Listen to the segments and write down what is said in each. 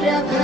прямо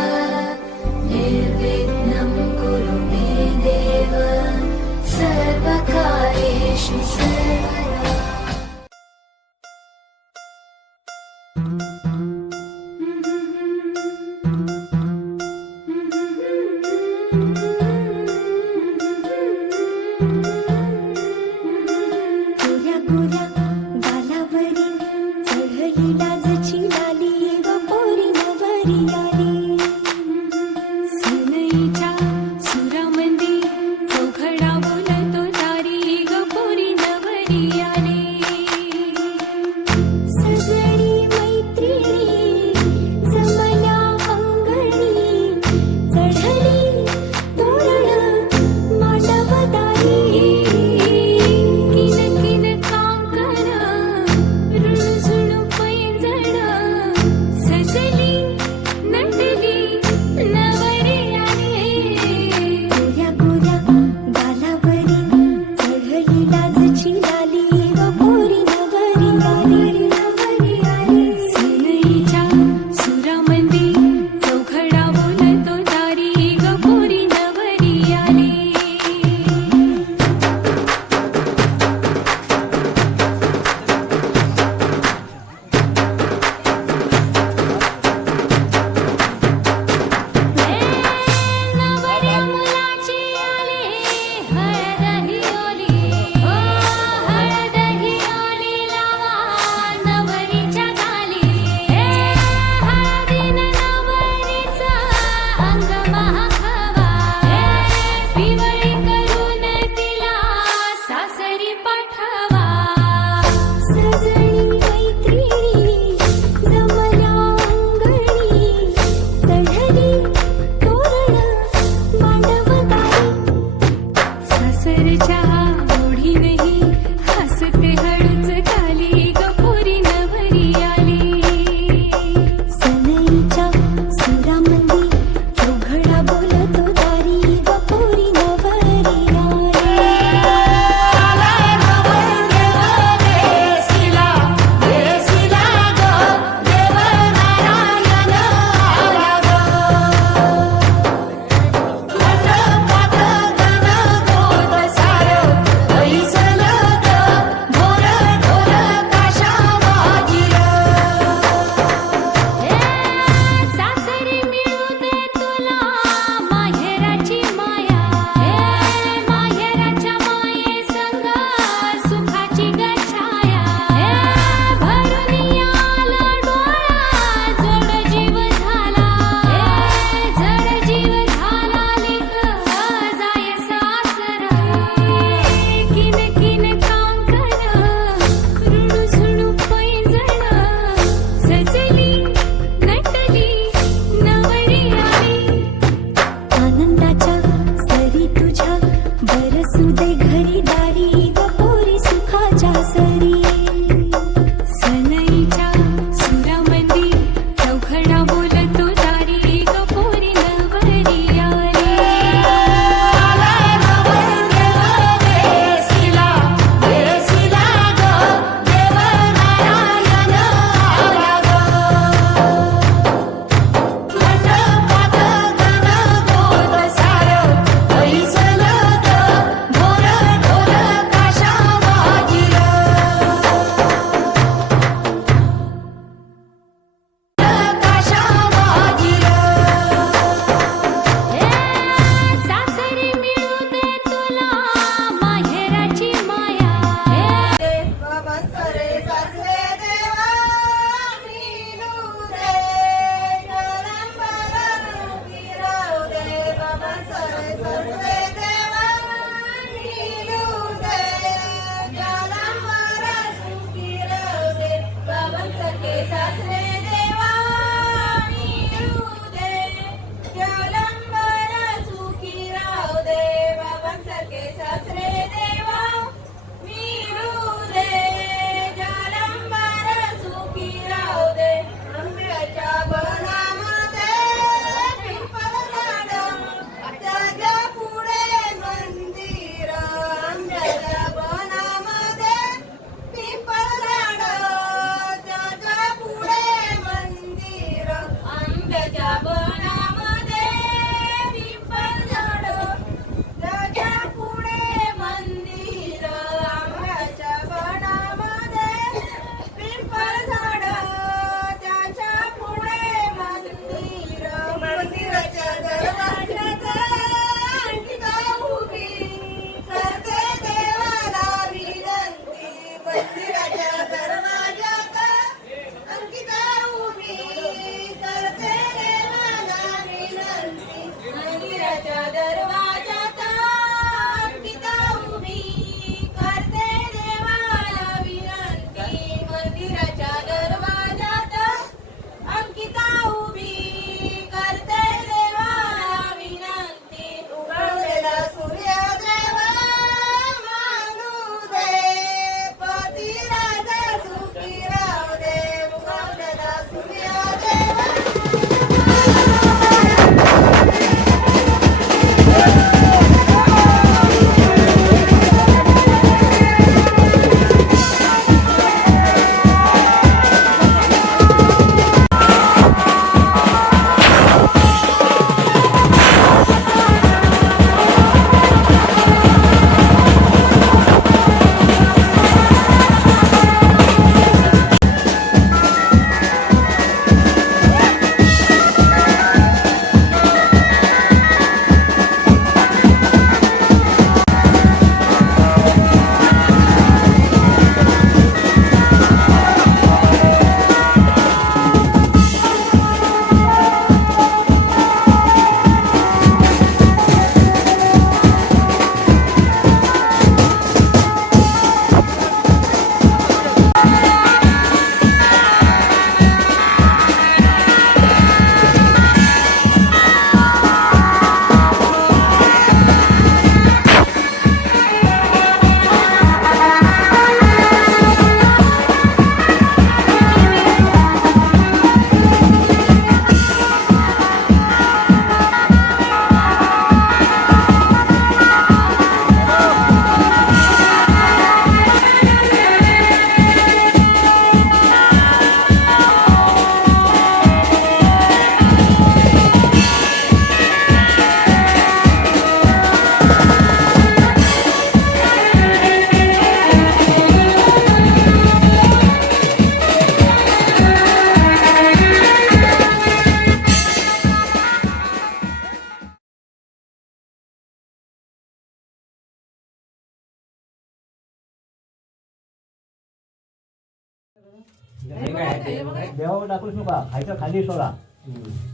देवावर टाकूच नका खायचं खाली सोडा.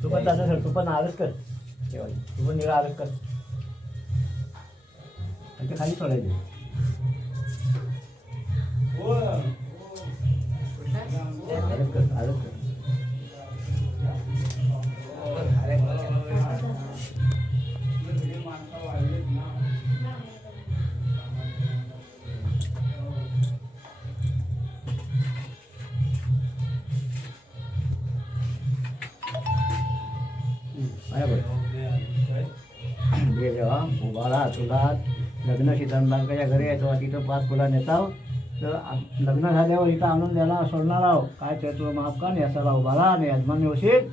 तू पण तसं सर तू पण आरस कर. तू पण निळा आरस कर. खायचं खाली सोडायचे. आरस कर आरस कर. उभारा लग्न सीतांबांकाच्या घरी यायचो. तिथं पाच फुला नेताव तर आ- लग्न झाल्यावर इथं आणून द्यायला सोडणार आहो काय ते तुला माफ का नाही असाला उभारा आणि यजमान व्यवस्थित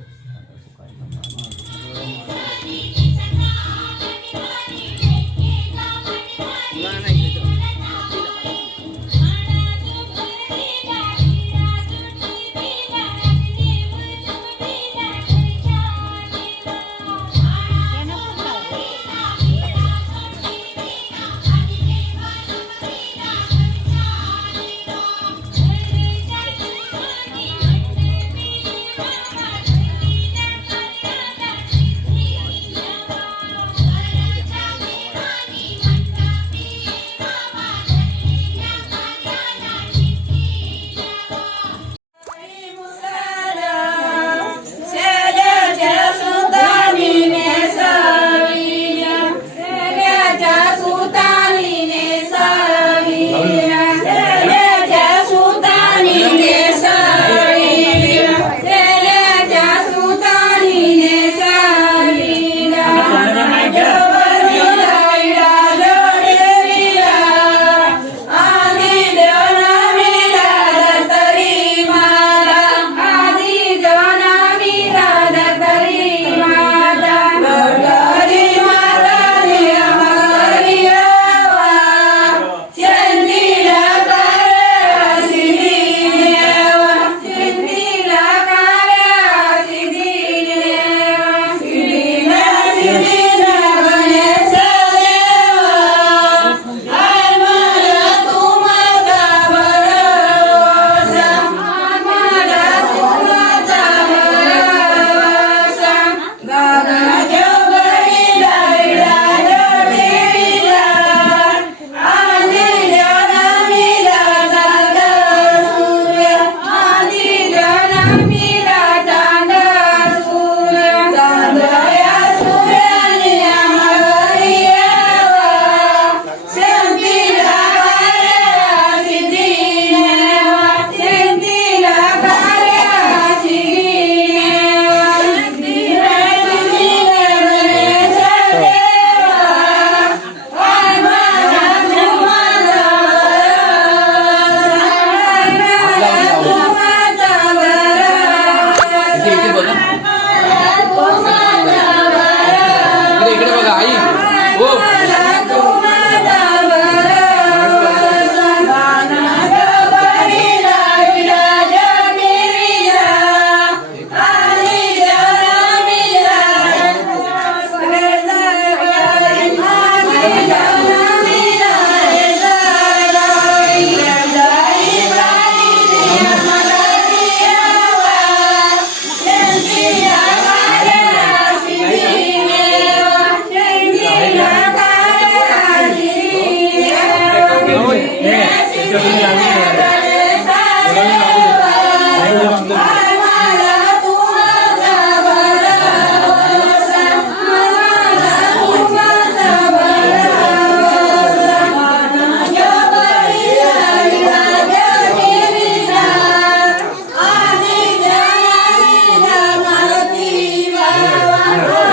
Amen.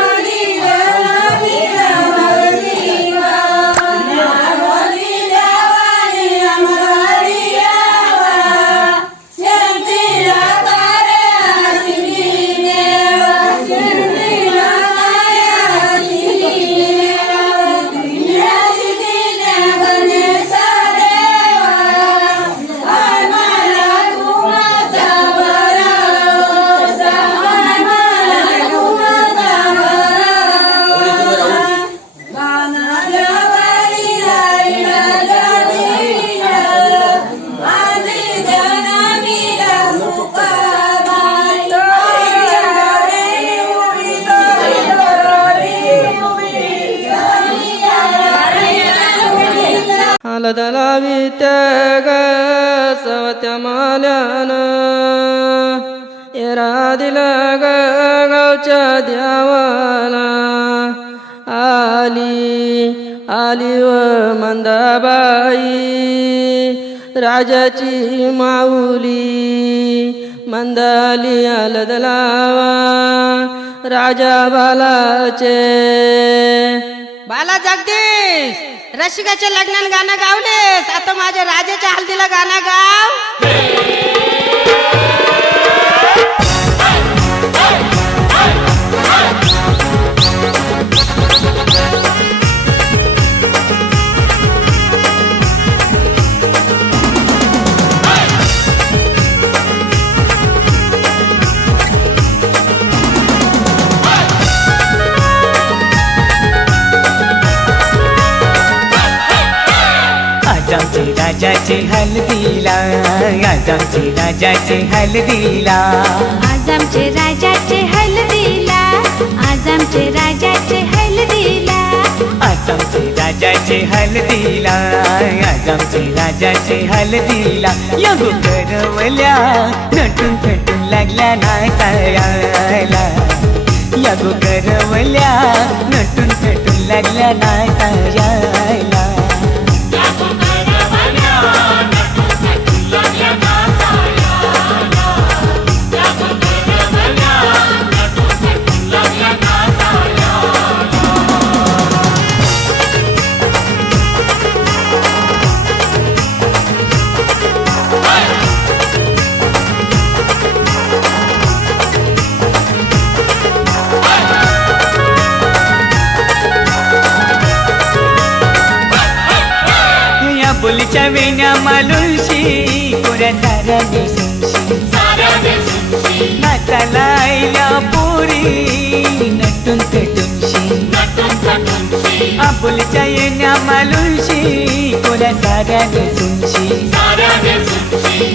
बदलावी त्या ग सवत्या येरा दिला गावच्या द्यावाला आली आली व मंदाबाई राजाची माऊली मंदाली आलदलावा राजा बालाचे बाला जगदीश रसिकाच्या लग्नात गाणं गावलेस. आता माझ्या राजाच्या हल्दीला गाणं गाव. राजाचे हल्दीला आज आमचे राजाचे हल्दीला. आज आमचे राजाचे हल्दीला आज आमचे राजाचे हल्दीला. आज आमचे राजाचे हल्दीला आज आमचे राजाचे हल्दीला. यगो करवल्या नटून थटून लागल्या नाचायला. यगो करवल्या नटून थटून लागल्या नाचायला. वेण्या मालुशी कोऱ्या साऱ्या दिसूनशी नाचायला आईल्या पोरी नटून कटूनशी आपुलच्या येण्या मालुशी कोऱ्या साऱ्या दिसूनशी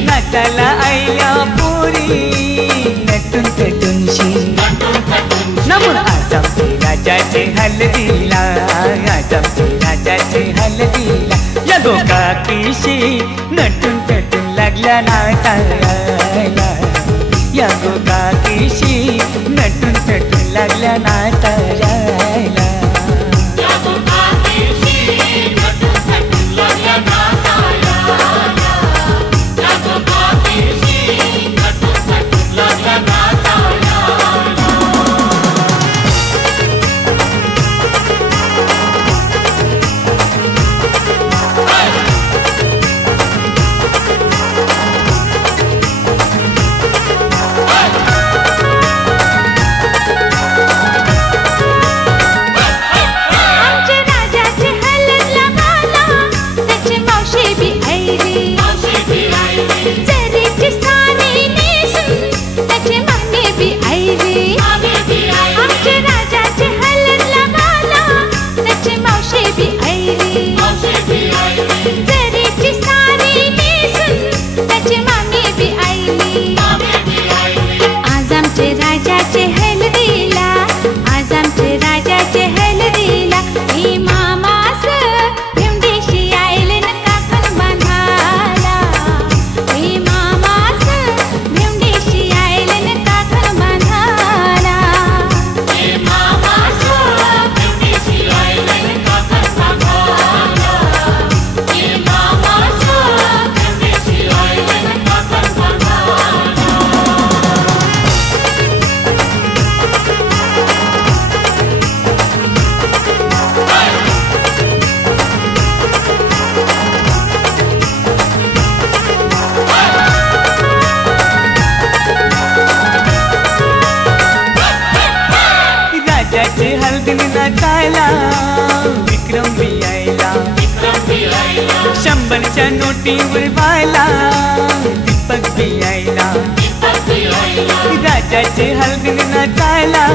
नाचायला आईल्या पोरी नटून कटूनशी नमून आज आमचे राजाचे हल्दीला आज आमचे राजाचे हल्दीला काकीशी नटून तटून लागल्या नाचायला शंभरच्या नोटीवर व्हायला दीपक बी यायला राजाचे हल्दीने नाचायला.